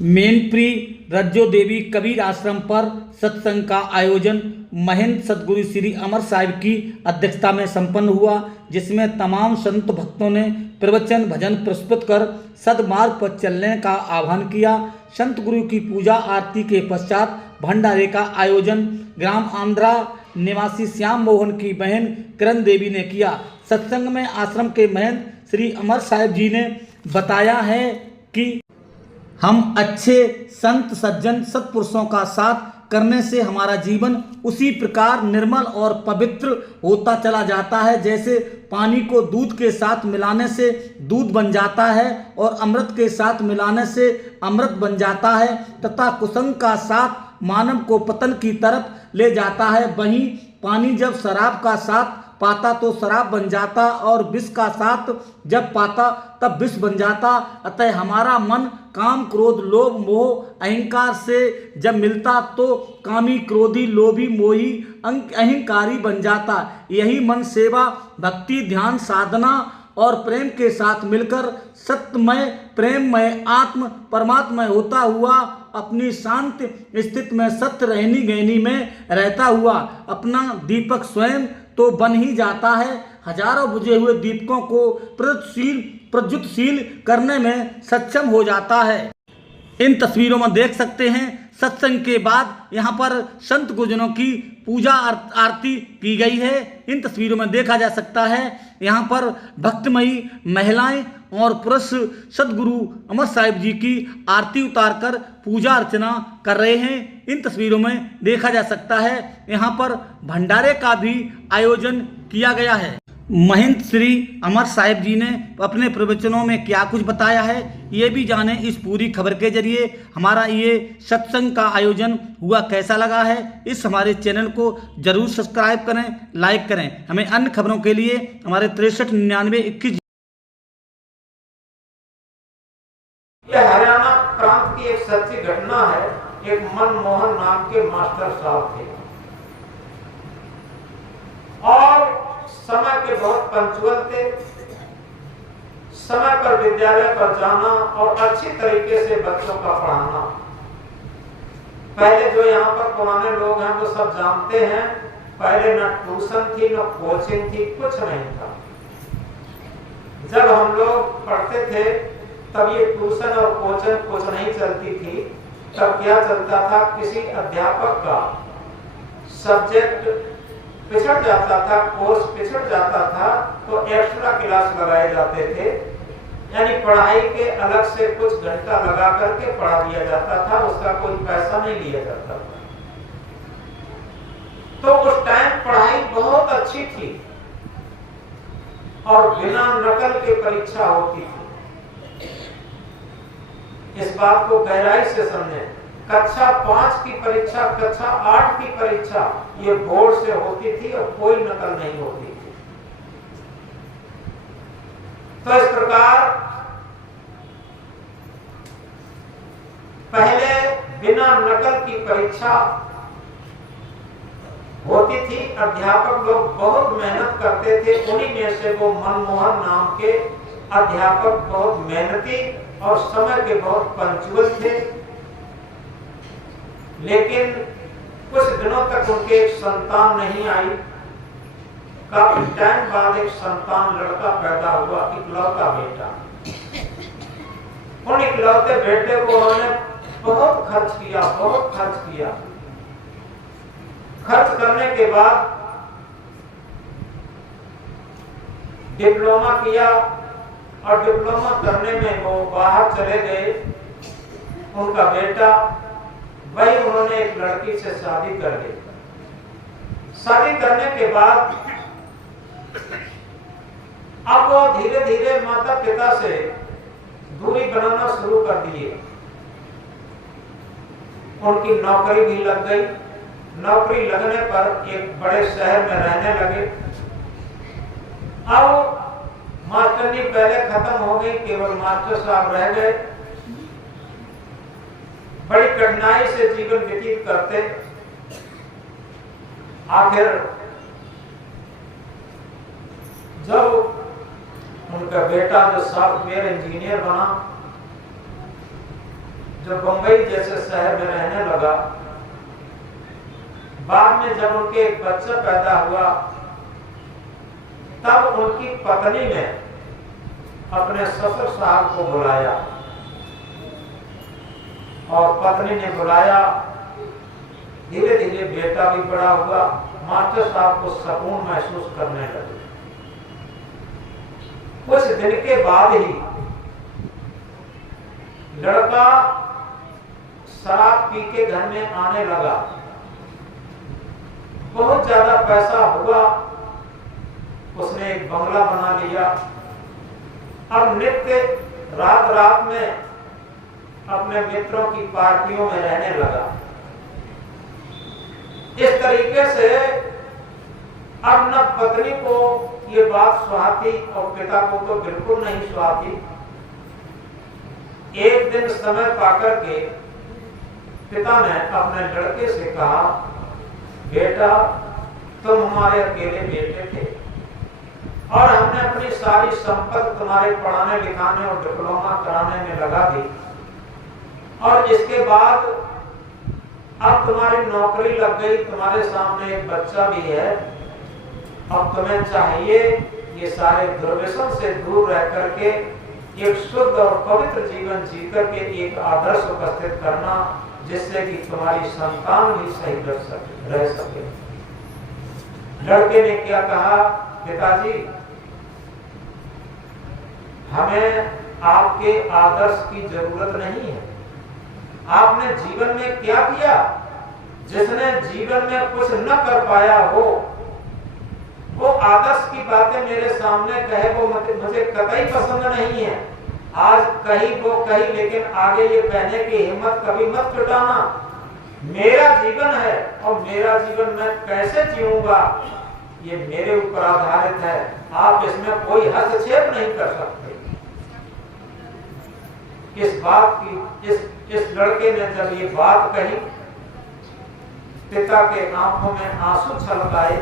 मेनप्री रज्जो देवी कबीर आश्रम पर सत्संग का आयोजन महंत सदगुरु श्री अमर साहिब की अध्यक्षता में संपन्न हुआ, जिसमें तमाम संत भक्तों ने प्रवचन भजन प्रस्तुत कर सदमार्ग पर चलने का आह्वान किया। संत गुरु की पूजा आरती के पश्चात भंडारे का आयोजन ग्राम आंध्रा निवासी श्याम मोहन की बहन किरण देवी ने किया। सत्संग में आश्रम के महंत श्री अमर साहिब जी ने बताया है कि हम अच्छे संत सज्जन सत्पुरुषों का साथ करने से हमारा जीवन उसी प्रकार निर्मल और पवित्र होता चला जाता है, जैसे पानी को दूध के साथ मिलाने से दूध बन जाता है और अमृत के साथ मिलाने से अमृत बन जाता है तथा कुसंग का साथ मानव को पतन की तरफ ले जाता है। वहीं पानी जब शराब का साथ पाता तो शराब बन जाता और विष का साथ जब पाता तब विष बन जाता। अतः हमारा मन काम क्रोध लोभ मोह अहंकार से जब मिलता तो कामी क्रोधी लोभी मोही अहंकारी बन जाता। यही मन सेवा भक्ति ध्यान साधना और प्रेम के साथ मिलकर सत्यमय प्रेममय आत्म परमात्मय होता हुआ अपनी शांत स्थिति में सत्य रहनी गहनी में रहता हुआ अपना दीपक स्वयं तो बन ही जाता है। हजारों बुझे हुए दीपकों को प्रज्वलितशील करने में सक्षम हो जाता है। इन तस्वीरों में देख सकते हैं सत्संग के बाद यहाँ पर संत गुरुजनों की पूजा आरती की गई है। इन तस्वीरों में देखा जा सकता है यहाँ पर भक्तमयी महिलाएं और पुरुष सदगुरु अमर साहिब जी की आरती उतारकर पूजा अर्चना कर रहे हैं। इन तस्वीरों में देखा जा सकता है यहाँ पर भंडारे का भी आयोजन किया गया है। महंत श्री अमर साहिब जी ने अपने प्रवचनों में क्या कुछ बताया है, ये भी जाने इस पूरी खबर के जरिए। हमारा ये सत्संग का आयोजन हुआ कैसा लगा है, इस हमारे चैनल को जरूर सब्सक्राइब करें, लाइक करें। हमें अन्य खबरों के लिए हमारे 639921 यह हरियाणा प्रांत की एक सच्ची घटना है। एक मनमोहन नाम के मास्टर साहब थे और समय के बहुत पंक्चुअल थे। समय पर विद्यालय पर जाना और अच्छी तरीके से बच्चों का पढ़ाना। पहले जो यहाँ पर पुराने लोग हैं वो सब जानते हैं, पहले न ट्यूशन थी न कोचिंग थी, कुछ नहीं था। जब हम लोग पढ़ते थे तब ये ट्यूशन और कोचिंग कुछ नहीं चलती थी। तब क्या चलता था, किसी अध्यापक का सब्जेक्ट पिछड़ जाता था, कोर्स पिछड़ जाता था तो एक्स्ट्रा क्लास लगाए जाते थे, यानी पढ़ाई के अलग से कुछ घंटा लगा करके पढ़ा दिया जाता था, उसका कोई पैसा नहीं लिया जाता था। तो उस टाइम पढ़ाई बहुत अच्छी थी और बिना नकल के परीक्षा होती थी। इस बात को गहराई से समझें। कक्षा 5 की परीक्षा, कक्षा 8 की परीक्षा ये बोर्ड से होती थी और कोई नकल नहीं होती थी। तो इस प्रकार पहले बिना नकल की परीक्षा होती थी। अध्यापक लोग बहुत मेहनत करते थे। उन्हीं में से वो मनमोहन नाम के अध्यापक बहुत मेहनती और समय के बहुत पंक्चुअल थे। लेकिन कुछ दिनों तक उनके एक संतान नहीं आई। काफी टाइम बाद एक संतान लड़का पैदा हुआ, इकलौता बेटा। उन इकलौते बेटे को उन्होंने बहुत खर्च किया, बहुत खर्च किया। खर्च करने के बाद डिप्लोमा किया और डिप्लोमा करने में वो बाहर चले गए। उनका बेटा, वही उन्होंने एक लड़की से शादी कर ली। शादी करने के बाद अब वो धीरे धीरे माता पिता से दूरी बनाना शुरू कर दिए। उनकी नौकरी भी लग गई। नौकरी लगने पर एक बड़े शहर में रहने लगे। अब मास्टरनी पहले खत्म हो गई, केवल मास्टर साहब रह गए। बड़ी कठिनाई से जीवन व्यतीत करते। आखिर जब उनका बेटा जो सॉफ्टवेयर इंजीनियर बना, जो बंबई जैसे शहर में रहने लगा। बाद में जब उनके एक बच्चा पैदा हुआ तब उनकी पत्नी ने अपने ससुर साहब को बुलाया और पत्नी ने बुलाया। धीरे धीरे बेटा भी बड़ा हुआ। मास्टर साहब को सुकून महसूस करने लगे। कुछ दिन के बाद ही लड़का शराब पी के घर में आने लगा। बहुत ज्यादा पैसा हुआ। उसने एक बंगला बना लिया। अब नित्य रात रात में अपने मित्रों की पार्टियों में रहने लगा। इस तरीके से अब न पत्नी को ये बात सुहाती और पिता को तो बिल्कुल नहीं सुहाती। एक दिन समय पाकर के पिता ने अपने लड़के से कहा, बेटा तुम हमारे अकेले बेटे थे और हमने अपनी सारी संपत्ति तुम्हारे पढ़ाने लिखाने और डिप्लोमा कराने में लगा दी और इसके बाद अब तुम्हारी नौकरी लग गई, तुम्हारे सामने एक बच्चा भी है। अब तुम्हें चाहिए ये सारे दुर्व्यसन से दूर रह करके एक शुद्ध और पवित्र जीवन जी करके एक आदर्श उपस्थित करना जिससे कि तुम्हारी संतान भी सही रह सके। लड़के ने क्या कहा, पिताजी हमें आपके आदर्श की जरूरत नहीं है। आपने जीवन में क्या किया? जिसने जीवन में कुछ न कर पाया हो वो आदर्श की बातें मेरे सामने कहे वो मुझे कतई पसंद नहीं है। आज कही वो कही, लेकिन आगे ये कहने की हिम्मत कभी मत जुटाना। मेरा जीवन है और मेरा जीवन मैं कैसे जीऊंगा ये मेरे ऊपर आधारित है। आप इसमें कोई हस्तक्षेप नहीं कर सकते। इस बात की इस लड़के ने जब ये बात कही, पिता के आंखों में आंसू छलक आए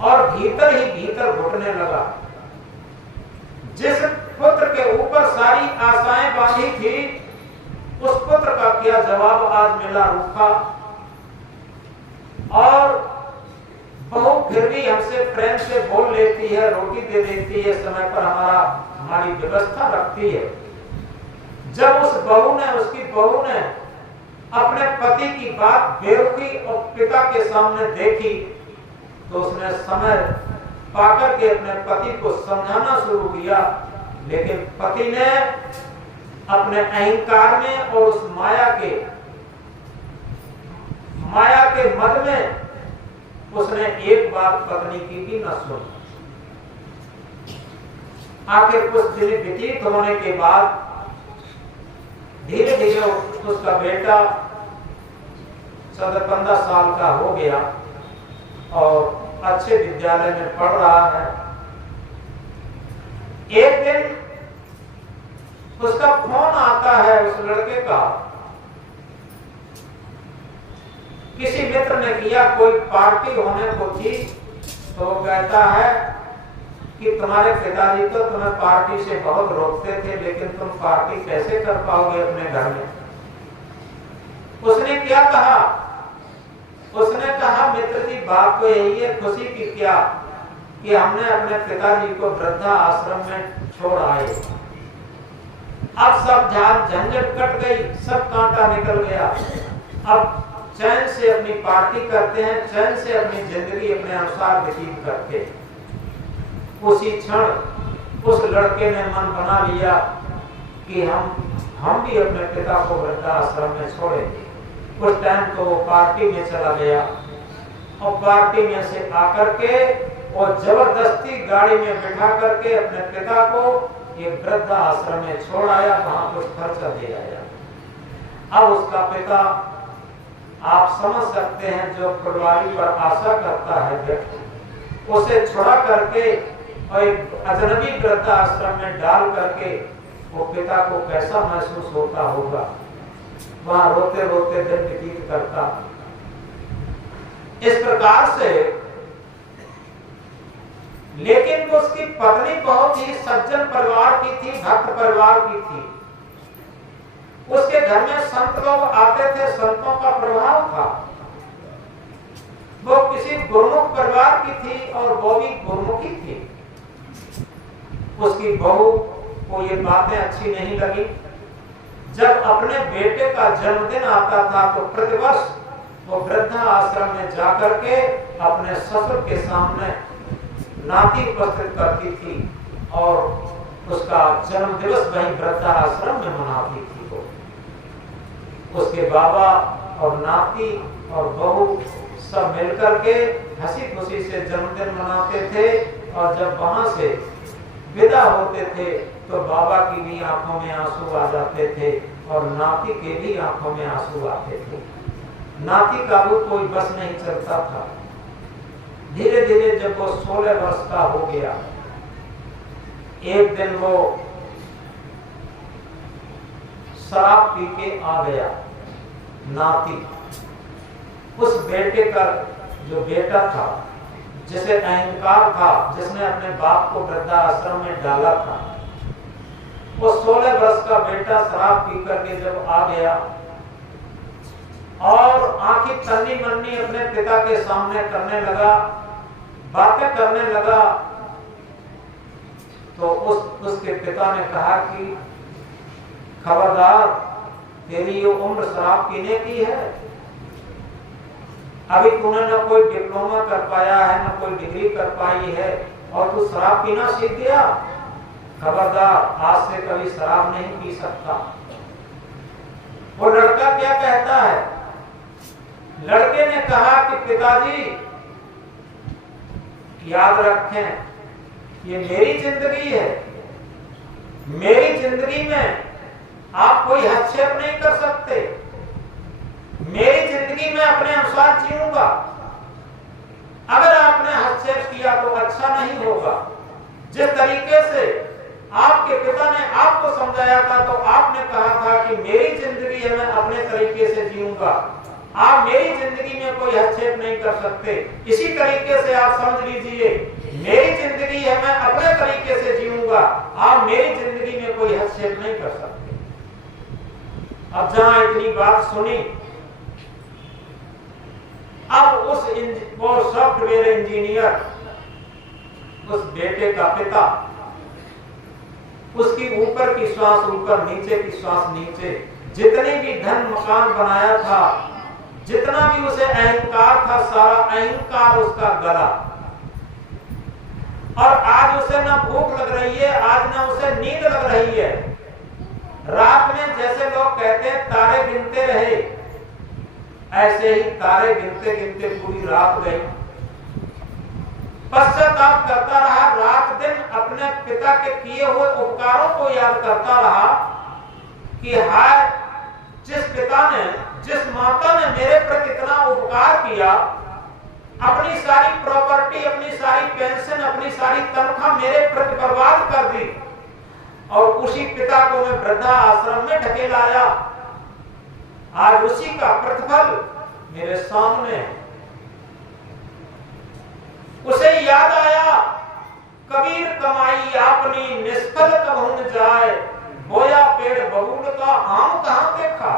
और भीतर ही भीतर घुटने लगा। जिस पुत्र के ऊपर सारी आशाएं बांधी थी उस पुत्र का क्या जवाब आज मिला, रूखा। और बहू फिर भी हमसे प्रेम से बोल लेती है, रोटी दे देती है, समय पर हमारी व्यवस्था रखती है। जब उसकी बहू ने अपने पति की बात बेरुखी और पिता के सामने देखी तो उसने समय पाकर के अपने पति को समझाना शुरू किया, लेकिन पति ने अपने अहंकार में और उस माया के मद में उसने एक बात पत्नी की भी न सुनी। आखिर कुछ दिन व्यतीत होने के बाद धीरे धीरे उसका बेटा 14-15 साल का हो गया और अच्छे विद्यालय में पढ़ रहा है। एक दिन उसका फोन आता है उस लड़के का। किसी मित्र ने किया, कोई पार्टी होने को थी, तो वो कहता है कि तुम्हारे पिताजी तो तुम्हें पार्टी से बहुत रोकते थे, लेकिन तुम पार्टी कैसे कर पाओगे अपने घर में। उसने क्या कहा? उसने कहा, मित्र जी बात तो यही है, खुशी की क्या कि हमने अपने पिताजी को वृद्धा आश्रम में छोड़ आए। अब सब झंझट कट गई, सब कांटा निकल गया। अब चैन से अपनी पार्टी करते हैं, चैन से अपनी जिंदगी अपने अनुसार व्यतीत करते। उसी क्षण उस लड़के ने मन बना लिया कि हम भी अपने पिता को वृद्धाश्रम में छोड़ेंगे। उस टाइम तो वो पार्टी में चला गया और पार्टी में से आकर के और जबरदस्ती गाड़ी में बिठा करके अपने पिता को ये वृद्धाश्रम में छोड़ आया, वहां कुछ खर्चा दे आया। अब उसका पिता, आप समझ सकते हैं, जो फुलवारी पर आशा करता है व्यक्ति, उसे छुड़ा करके और एक अजनबी वृद्धाश्रम में डाल करके वो पिता को कैसा महसूस होता होगा। वहां रोते रोते दिन व्यतीत करता। इस प्रकार से, लेकिन उसकी पत्नी बहुत ही सज्जन परिवार की थी, भक्त परिवार की थी। घर में संत लोग आते थे, संतों का प्रभाव था। वो किसी गुरुमुख परिवार की थी और वो भी गुरुमुखी थी। उसकी बहू को ये बातें अच्छी नहीं लगी। जब अपने बेटे का जन्मदिन आता था तो प्रतिवर्ष वो वृद्धा आश्रम में जाकर के अपने ससुर के सामने नाती उपस्थित करती थी और उसका जन्म दिवस वही वृद्धा आश्रम में मनाती थी। वो उसके बाबा और नाती और बहू सब मिलकर के हंसी खुशी से जन्मदिन मनाते थे। और जब वहां से विदा होते थे तो बाबा की भी आंखों में आंसू आ जाते थे और नाती के भी आंखों में आंसू आते थे। नाती का भी कोई बस नहीं चलता था। धीरे धीरे जब वो 16 वर्ष का हो गया, एक दिन वो शराब पी के आ गया। नाती उस बेटे का जो बेटा था, जिसे अहंकार था, जिसने अपने बाप को वृद्धाश्रम में डाला था, वो 16 वर्ष का बेटा शराब पी करके जब आ गया और आंखें तन्नी मन्नी अपने पिता के सामने करने लगा, बातें करने लगा, तो उसके पिता ने कहा कि खबरदार, तेरी ये उम्र शराब पीने की है। अभी तूने न कोई डिप्लोमा कर पाया है, न कोई डिग्री कर पाई है और तू शराब पीना सीख गया। खबरदार, आज से कभी शराब नहीं पी सकता। वो लड़का क्या कहता है? लड़के ने कहा कि पिताजी, याद रखें, ये मेरी जिंदगी है। मेरी जिंदगी में आप कोई हस्तक्षेप नहीं कर सकते। मेरी जिंदगी में अपने अनुसार जीऊंगा। अगर आपने हस्तक्षेप किया तो अच्छा नहीं होगा। जिस तरीके से आपके पिता ने आपको समझाया था, तो आपने कहा था कि मेरी जिंदगी है, मैं अपने तरीके से जीऊंगा, आप मेरी जिंदगी में कोई हस्तक्षेप नहीं कर सकते। इसी तरीके से आप समझ लीजिए, मेरी जिंदगी है, मैं अपने तरीके से जीऊंगा, आप मेरी जिंदगी में कोई हस्तक्षेप नहीं कर सकते। अब जहां इतनी बात सुनी, अब वो सॉफ्टवेयर इंजीनियर, उस बेटे का पिता, उसकी ऊपर की श्वास ऊपर, नीचे की श्वास नीचे, जितने भी धन मकान बनाया था, जितना भी उसे अहंकार था, सारा अहंकार उसका गला। और आज उसे ना भूख लग रही है, आज ना उसे नींद लग रही है। रात में जैसे लोग कहते हैं तारे गिनते रहे, ऐसे ही तारे गिनते गिनते पूरी रात गई। पश्चाताप करता रहा, रात दिन अपने पिता के किए हुए उपकारों को याद करता रहा कि हाय, जिस पिता ने, जिस माता ने मेरे प्रति इतना उपकार किया, अपनी सारी प्रॉपर्टी, अपनी सारी पेंशन, अपनी सारी तनख्वाह मेरे प्रति बर्बाद कर दी, और उसी पिता को मैं वृद्धा आश्रम में ढकेल आया। आज उसी का प्रतिफल मेरे सामने। उसे याद आया, कबीर कमाई आपनी निष्फल कब न जाए, बोया पेड़ बबूल का आम कहां देखा।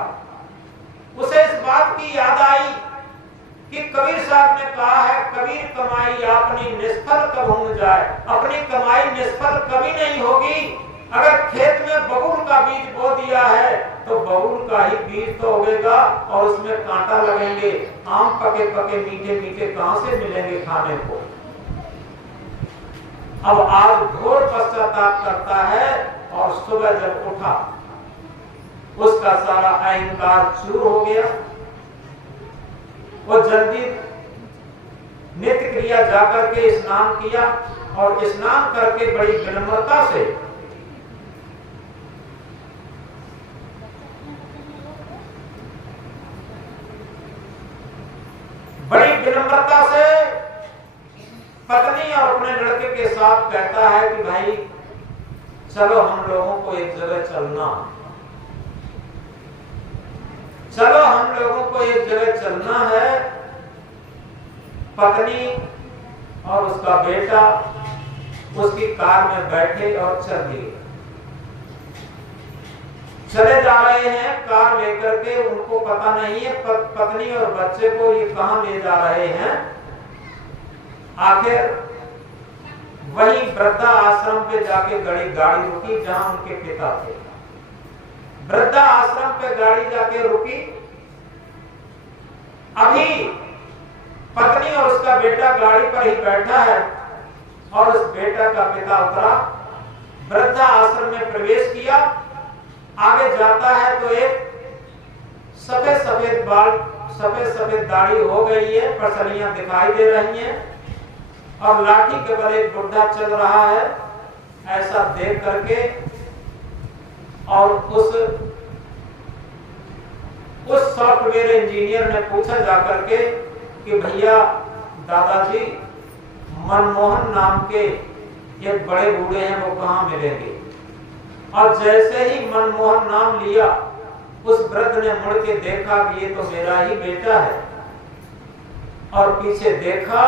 उसे इस बात की याद आई कि कबीर साहब ने कहा है, कबीर कमाई आपनी निष्फल कब न जाए। अपनी कमाई निष्फल कभी नहीं होगी। अगर खेत में बबूल का बीज बो दिया है तो बबूल का ही बीज तो उगेगा और उसमें कांटा लगेंगे। आम पके पके मीठे मीठे कहां से मिलेंगे खाने को। अब आज घोर पश्चाताप करता है और सुबह जब उठा, उसका सारा अहंकार चूर हो गया। वो जल्दी नित्य क्रिया जाकर के स्नान किया और स्नान करके बड़ी विनम्रता से पत्नी और अपने लड़के के साथ कहता है कि भाई चलो हम लोगों को एक जगह चलना, चलो हम लोगों को एक जगह चलना है। पत्नी और उसका बेटा उसकी कार में बैठे और चल दिए। चले जा रहे हैं कार लेकर के, उनको पता नहीं है पत्नी और बच्चे को ये कहां ले जा रहे हैं। आखिर वही वृद्धा आश्रम पे जाके गाड़ी रुकी जहां उनके पिता थे। वृद्धा आश्रम पे गाड़ी जाके रुकी। अभी पत्नी और उसका बेटा गाड़ी पर ही बैठा है और उस बेटा का पिता उतरा, वृद्धा आश्रम में प्रवेश किया। आगे जाता है तो एक सफेद सफेद बाल, सफेद सफेद दाढ़ी हो गई है, पसलियां दिखाई दे रही हैं और लाठी के बल एक बुढ़ा चल रहा है। ऐसा देख करके और उस सॉफ्टवेयर इंजीनियर ने पूछा जाकर के कि भैया दादाजी मनमोहन नाम के एक बड़े बूढ़े हैं, वो कहां मिलेंगे। और जैसे ही मनमोहन नाम लिया, उस वृद्ध ने मुड़ के देखा कि ये तो मेरा ही बेटा है, और पीछे देखा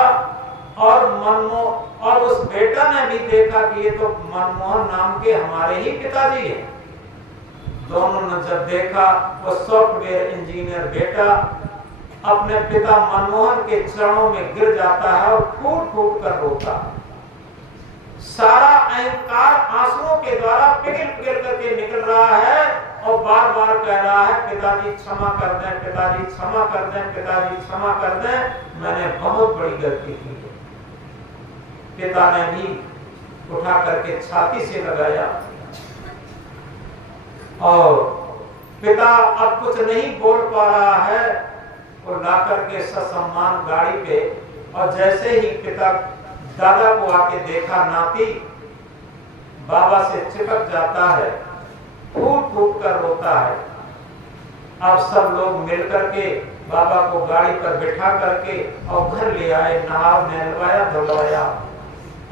और उस बेटा ने भी देखा कि ये तो मनमोहन नाम के हमारे ही पिताजी हैं। दोनों ने जब देखा, वो सॉफ्टवेयर इंजीनियर बेटा अपने पिता मनमोहन के चरणों में गिर जाता है और फूट फूट कर रोता। सारा अहंकार आंसुओं के द्वारा पिघल पिघल करके निकल रहा है और बार बार कह रहा है पिताजी क्षमा कर दें, पिताजी क्षमा कर दें, पिताजी क्षमा कर दें, मैंने बहुत बड़ी गलती की है। पिता ने भी उठा करके छाती से लगाया और पिता अब कुछ नहीं बोल पा रहा है, वो ला करके ससम्मान गाड़ी पे, और जैसे ही पिता दादा को आके देखा, नाती बाबा से चिपक जाता है, फूट फूट कर रोता है। अब सब लोग मिलकर के बाबा को गाड़ी पर बिठा करके और घर ले आए, नहलवाया धुलवाया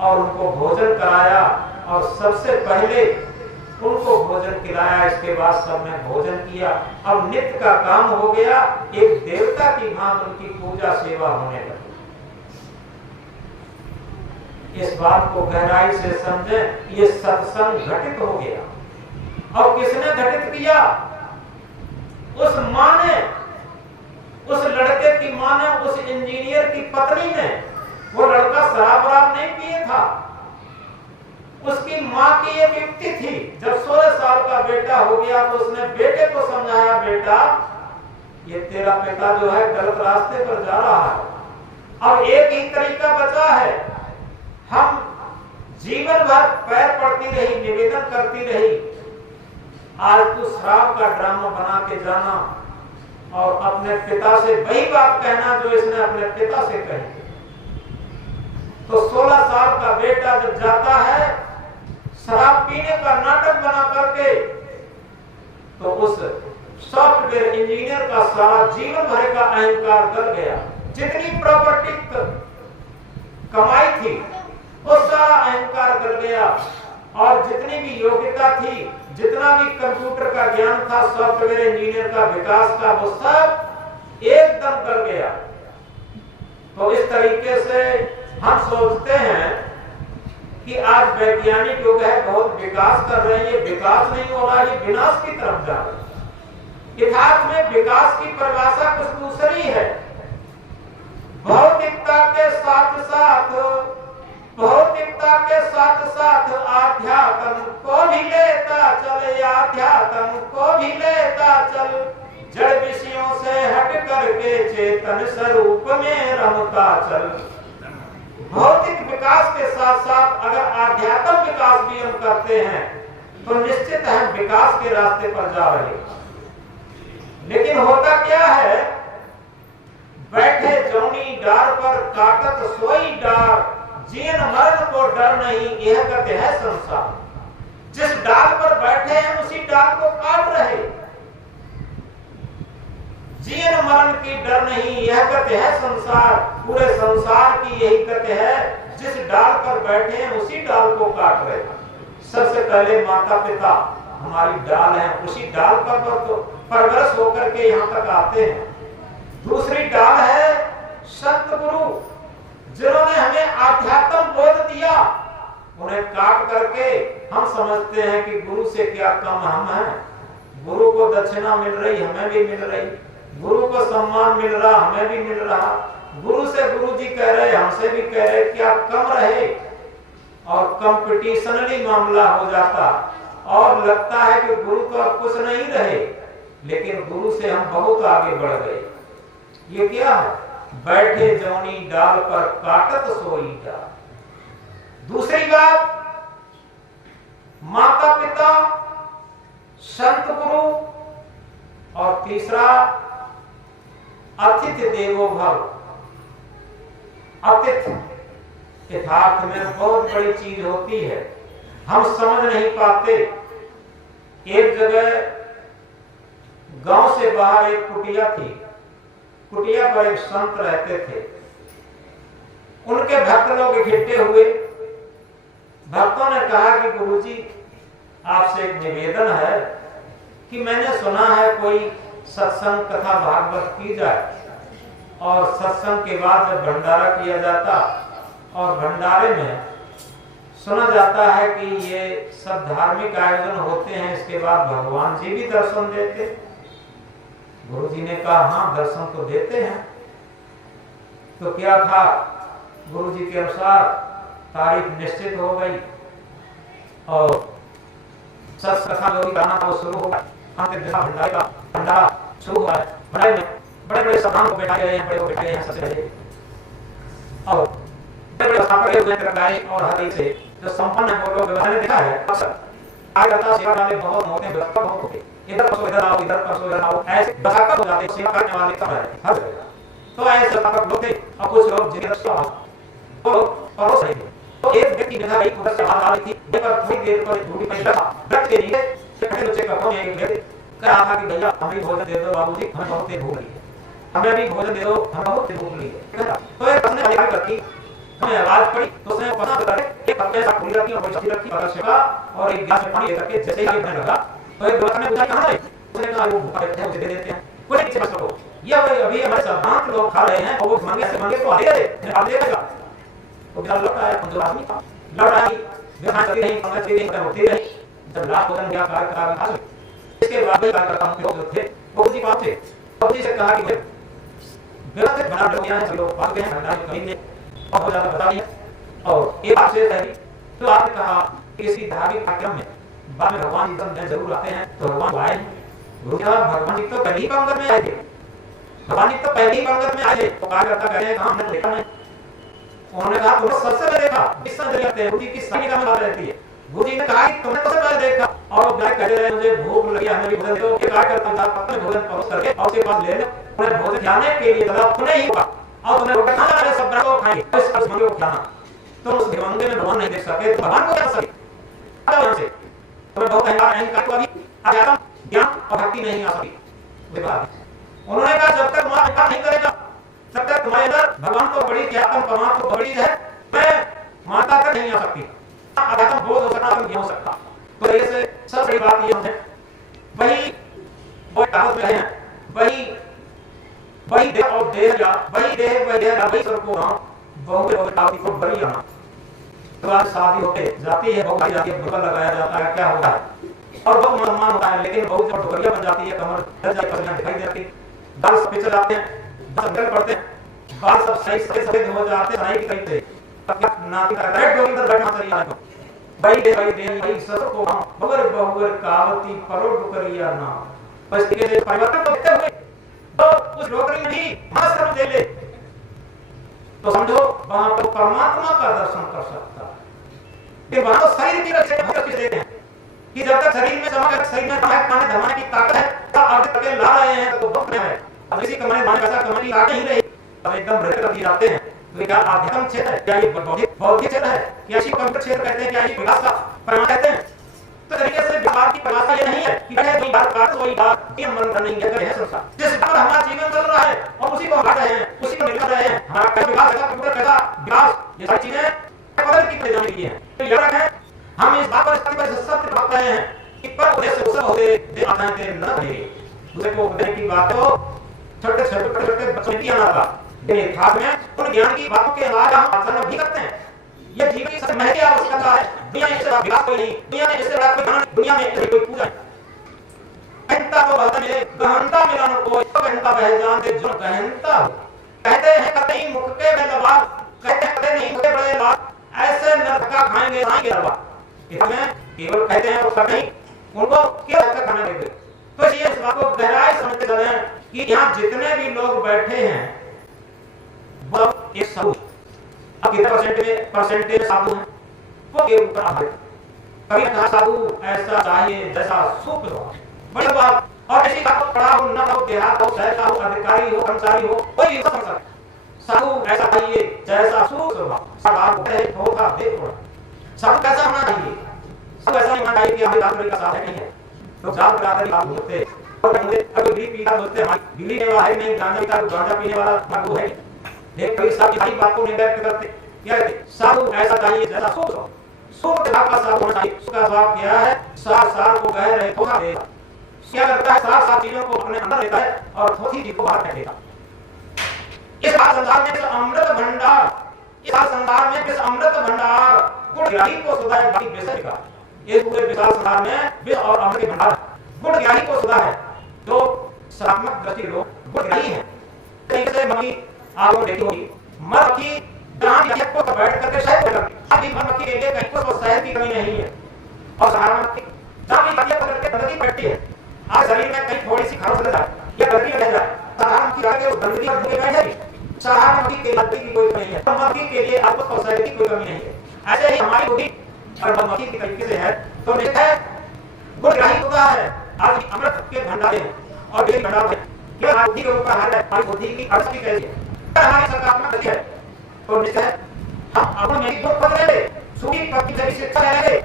और उनको भोजन कराया और सबसे पहले उनको भोजन खिलाया। इसके बाद सबने भोजन किया। अब नित्य का काम हो गया, एक देवता की भांति उनकी पूजा सेवा होने लगी। इस बात को गहराई से समझें, ये सत्संग घटित हो गया। और किसने घटित किया? उस मां ने, उस लड़के की मां ने, उस इंजीनियर की पत्नी ने। वो लड़का शराब वराब नहीं पिए था, उसकी मां की एक युक्ति थी। जब 16 साल का बेटा हो गया तो उसने बेटे को समझाया, बेटा ये तेरा पिता जो है गलत रास्ते पर जा रहा है, अब एक ही तरीका बचा है। हम जीवन भर पैर पड़ती रही, निवेदन करती रही, आज तू शराब का ड्रामा बना के जाना और अपने पिता से वही बात कहना जो इसने अपने पिता से कही। तो 16 साल का बेटा जब जाता है शराब पीने का नाटक बना करके, तो उस सॉफ्टवेयर इंजीनियर का सारा जीवन भर का अहंकार गल गया। जितनी प्रॉपर्टी कमाई थी वो सारा अहंकार गल गया, और जितनी भी योग्यता थी, जितना भी कंप्यूटर का ज्ञान था, सॉफ्टवेयर इंजीनियर का विकास का, वो सब एकदम गल गया। तो इस तरीके से हम सोचते हैं कि आज वैज्ञानिक युग है, बहुत विकास कर रहे हैं। ये विकास नहीं हो रहा, ये विनाश की तरफ जा रहे हैं। इतिहास में विकास की परिभाषा कुछ दूसरी है। भौतिकता के साथ साथ आध्यात्म को भी लेता चल, आध्यात्म को भी लेता चल, जड़ विषयों से हट करके चेतन स्वरूप में रमता चल। भौतिक विकास के साथ साथ अगर आध्यात्म विकास भी हम करते हैं तो निश्चित हम विकास के रास्ते पर जा रहे हैं। लेकिन होता क्या है, बैठे जौनी डार पर काटत सोई डार, जीन मरण को डर नहीं, यह कहते हैं संसार। जिस डाल पर बैठे हैं उसी डाल को काट रहे, जीवन मरण की डर नहीं, यह कहते हैं संसार। पूरे संसार की यही कहते हैं, जिस डाल पर बैठे हैं उसी डाल को काट रहे। सबसे पहले माता पिता हमारी डाल है, उसी डाल पर तो परवरिश होकर के यहाँ तक आते हैं। दूसरी डाल है संत गुरु, जिन्होंने हमें आध्यात्म बोध दिया। उन्हें काट करके हम समझते हैं कि गुरु से क्या कम हम हैं। गुरु को दक्षिणा मिल रही, हमें भी मिल रही, गुरु को सम्मान मिल रहा, हमें भी मिल रहा, गुरु से गुरु जी कह रहे, हमसे भी कह रहे, क्या कम रहे? और कंपटीशनली मामला हो जाता और लगता है कि गुरु तो अब कुछ नहीं रहे, लेकिन गुरु से हम बहुत आगे बढ़ गए। ये क्या है? बैठे जौनी डाल पर काटत सोई डाल। दूसरी बात, माता पिता, संत गुरु, और तीसरा अतिथि देवो भव। अतिथि यथार्थ में बहुत बड़ी चीज होती है, हम समझ नहीं पाते। एक जगह गांव से बाहर एक कुटिया थी, कुटिया पर एक संत रहते थे। उनके भक्त लोग इकट्ठे हुए। भक्तों ने कहा कि गुरुजी, आपसे एक निवेदन है कि मैंने सुना है कोई सत्संग कथा भागवत की जाए, और सत्संग के बाद जब भंडारा किया जाता और भंडारे में सुना जाता है कि ये सब धार्मिक आयोजन होते हैं, इसके बाद भगवान जी भी दर्शन देते। गुरुजी ने कहा हाँ, दर्शन तो देते हैं। तो क्या था, गुरुजी के अनुसार तारीख निश्चित हो गई और सत्संग कथा जो भी गाना था वो शुरू हो गया। भंडारे का भंडारा शुरू हुआ है। भंडारे में बड़े बड़े सभाओं को बैठाए गए हैं, बड़े को बैठाए गए हैं सबसे, और बड़े बड़े स्थापक हुए और हर एक से जो संपन्न है वो लोग व्यवस्था ने देखा है। अक्सर आज जाता सेवा वाले बहुत होते हैं, व्यवस्था बहुत होते, इधर परसों इधर आओ, इधर परसों इधर आओ, ऐसे बसाकर हो जाते, सेवा करने वाले कम है हर जगह। तो ऐसे स्थापक लोग थे और कुछ लोग जिनके दर्शन तो परोस रहे थे। तो एक व्यक्ति देखा भाई उधर से बात आ रही थी, पर थोड़ी देर पर दूरी पर बैठा, बैठ के नीचे खड़े बच्चे का कौन एक व्यक्ति कह रहा था कि भैया हमें भोजन दे दो बाबूजी, हमें बहुत तेज भूख लगी है, हमें भी भोजन दे दो, हमें बहुत तेज भूख लगी है। तो एक बंदे ने करती हमें आवाज पड़ी, तो उसने पता करके एक कपड़े साथ पूरी रखी और बड़ी रखी पकड़ सेवा और एक गिलास में पानी लेकर के जैसे ही आगे लगा तो एक दोस्त ने पूछा कहां है? उसने कहा वो भूखा है, उसे दे देते हैं। कोई पीछे मत करो, ये अभी हमारे सिद्धांत लोग खा रहे हैं और वो मांगे से मांगे तो आगे दे, आप देगा। तो बिना लौट आया, जो आदमी था लौट आई, व्यवहार करती नहीं, समझ नहीं होती रही। जब लाख भोजन गया कार्य करा खा इसके बाद भी कार्यकर्ता हम लोग थे वो जी बात थे। अब जी से कहा कि व्यवस्थित बना लोग यहाँ से लोग पास गए हैं, भंडारे खरीदने बहुत ज्यादा बता दिया। और एक बात से रही तो आपने कहा कि इसी धार्मिक कार्यक्रम में बाद में भगवान जी जरूर आते हैं, तो भगवान आए। भगवान जी तो पहली पंगत में आए थे, भगवान जी तो पहली पंगत में आए। तो कार्यकर्ता कह रहे हैं हमने देखा नहीं। उन्होंने कहा तुमने सबसे पहले देखा, किस तरह देखते हैं? गुरु जी की सही का बात रहती है। गुरु जी ने कहा कि तुमने सबसे पहले देखा, और वो गाय कहते रहे मुझे भूख लगी, हमें भी भोजन दो। ये कार्यकर्ता था अपने भोजन परोस करके और उसके पास ले ले, उन्हें भोजन जाने के लिए दादा तुमने ही होगा और तुमने रोका खाना वाले सब ब्राह्मणों को खाएंगे, इस अर्थ मंगे को खिलाना। तुम उस दिवंगे में भगवान नहीं देख सके तो भगवान को क्या सके? यहाँ से तुम्हें बहुत अहंकार अहंकार को अभी अध्यात्म ज्ञान और भक्ति नहीं आ सकी। उन्होंने कहा जब तक तुम्हारा अहंकार नहीं करेगा तब तक तुम्हारे अंदर भगवान को बड़ी ज्ञातम परमात्मा को बड़ी है मैं माता तक नहीं आ सकती। अध्यात्म बोध हो सकता नहीं हो सकता। तो ऐसे सब बड़ी बात ये है वही वो कहावत में है वही देह और देह या वही देह वही स्वर्ग को राम बहु बहु को बड़ी आना। तो आज शादी होते जाती है, बहुत जाती है, बुका लगाया जाता है, क्या होता है और बहुत सम्मान होता है, लेकिन बहुत जब ढोकरिया बन जाती है, कमर दर्द जाती है, दिखाई देती, बाल सब पीछे जाते हैं, संकल पड़ते हैं, बाल सब सही सफेद हो जाते हैं, सही की कहीं से तब क्या नाती का रेड डॉग इधर बैठना चाहिए आपको भाई दे भाई ससुर को बगर बहुगर कावती परो ढोकरिया ना बस के लिए परिवर्तन तो देखते हुए तो उस ढोकरी में ही मस्त दे ले तो समझो वहां पर परमात्मा का दर्शन कर सकता है। ये वहां तो शरीर की रक्षा बहुत अच्छी देते हैं कि जब तक शरीर में चमक शरीर में खाने धमाने की ताकत है तब आगे करके ला रहे हैं तो बहुत है। अब इसी कमाने माने पैसा कमाने की ताकत नहीं रही अब एकदम भ्रष्ट कर दिए जाते हैं। तो क्या आध्यात्म क्षेत्र है, क्या ये बौद्धिक क्षेत्र है, क्या इसी कंप्यूटर क्षेत्र कहते हैं, क्या इसी विकास का परिणाम कहते हैं? तो तरीके से विकास की परिभाषा ये नहीं है कि कहे कोई बात काट कोई बात ये मन नहीं है संसार जिस पर हमारा जीवन चल रहा है और उसी को हटा रहे हैं, उसी को निकल रहे हैं। हमारा क्या विकास है, कंप्यूटर कैसा विकास, ये सारी चीजें बदल की जाने की है। तो याद रखें हम इस बात पर सत्य बात रहे हैं कि पर उदय से उत्सव होते दे आते हैं न बने दूसरे को उदय की बात हो छोटे छोटे बच्चों की आना था ये खास में उन ज्ञान की बातों के अलावा हम आचरण भी करते हैं। ये जीवन की सबसे महत्वपूर्ण आवश्यकता है। दुनिया में इससे बड़ा विकास कोई नहीं, दुनिया में इससे बड़ा कोई ज्ञान, दुनिया में इससे कोई पूजा गहनता तो बहुत मिले, गहनता मिला न कोई, गहनता पहचान दे जो गहनता हो। कहते हैं कतई मुख के बेलवा, कहते हैं कतई नहीं मुख के बड़े लाल, ऐसे नरका खाएंगे खाएंगे दरबार। इसमें केवल कहते हैं और नहीं, उनको केवल तक खाने देते। तो ये इस बात को गहराई समझते चले कि यहाँ जितने भी लोग बैठे हैं वो एक साधु, अब कितने परसेंटेज साधु हैं वो के ऊपर आधारित। कभी कहा साधु ऐसा चाहिए जैसा सूत्र हो, बड़ी बात। और ऐसी बात को पढ़ा हो न हो, देहात हो, सहता हो, अधिकारी हो, कर्मचारी हो, कोई भी समझ सकता। साधु ऐसा चाहिए जैसा सूत्र हो, साधारण होगा देख थोड़ा। साधु कैसा होना चाहिए? साधु ऐसा नहीं होना चाहिए कि हमारी रात्रि का साथ नहीं है तो जात बरादरी बात होते और कहते अभी बीड़ी पीता होते हमारी बीड़ी पीने वाला है नहीं, गांजा पीता गांजा पीने वाला मर्द है। एक कभी साथ की बात को नहीं व्यक्त करते। क्या कहते? साधु ऐसा चाहिए जैसा सूत्र, सूत्र का साधु होना चाहिए। उसका स्वभाव क्या है? सार को कह रहे धोखा देगा। क्या करता है? सार चीजों को अपने अंदर लेता है और थोड़ी चीज को बाहर फेंक देता। इस संसार में अमृत भंडार, इस संसार में किस अमृत भंडार गुणग्राही को सुधा है, बाकी बेसर का। इस पूरे विशाल संसार में विश्व और अमृत भंडार गुणग्राही को सुधा है। जो सकारात्मक दृष्टि लोग गुणग्राही हैं, जैसे मक्खी आपको देखी होगी, मक्खी जहां भी को बैठ करके शहद करती है, अभी मक्खी के लिए कहीं को शहद की कमी नहीं है। और साधारण मक्खी जहां भी मक्खी पकड़ के गंदगी बैठती है, आज शरीर में कहीं थोड़ी सी खरोच लग जाए या गंदगी लग जाए, साधारण मक्खी आके वो गंदगी और भूखे बैठ जाएगी। साधारण मक्खी के गंदगी की कोई कमी नहीं है, मक्खी के लिए आपको शहद की कोई कमी नहीं है। ऐसे ही हमारी बुद्धि और मक्खी की तरीके से है तो निश्चित है गुणग्राही होता है। आज अमृत के भंडार हैं और ये भंडार है क्या आज बुद्धि के ऊपर हाथ है, हमारी बुद्धि की अवस्था कैसी है, हमारी सकारात्मक गति है तो निश्चित है हम अपने में दुख पकड़ लेंगे, सुखी पक्की जैसी शिक्षा लेंगे।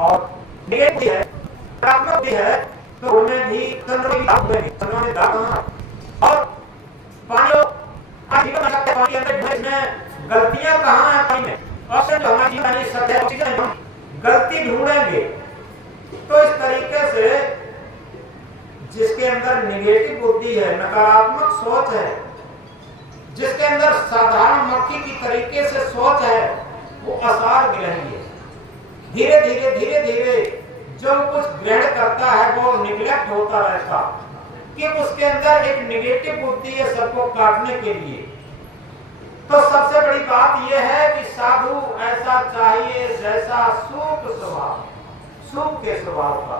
और निगेटिव बुद्धि है, सकारात्मक बुद्धि है तो उनमें भी चंद्र की दाग होंगे, चंद्रमा में दाग कहाँ और पानी आज जीवन में सकते पानी अंदर में गलतियां कहाँ हैं पानी में, ऑक्सीजन जो हमारे जीवन में सत्य है ऑक्सीजन हम गलती ढूंढेंगे। तो इस तरीके से जिसके अंदर निगेटिव बुद्धि है, नकारात्मक सोच है, जिसके अंदर साधारण मक्खी की तरीके से सोच है, वो आसार ग्रहणी है। धीरे धीरे जो कुछ ग्रहण करता है वो निग्लेक्ट होता रहता कि उसके अंदर एक निगेटिव बुद्धि है सबको काटने के लिए। तो सबसे बड़ी बात यह है कि साधु ऐसा चाहिए जैसा सूत स्वभाव, सूत के स्वभाव का,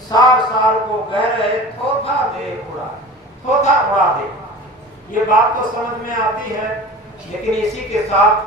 सार को कह रहे थोथा उड़ा दे। ये बात तो समझ में आती है, लेकिन इसी के साथ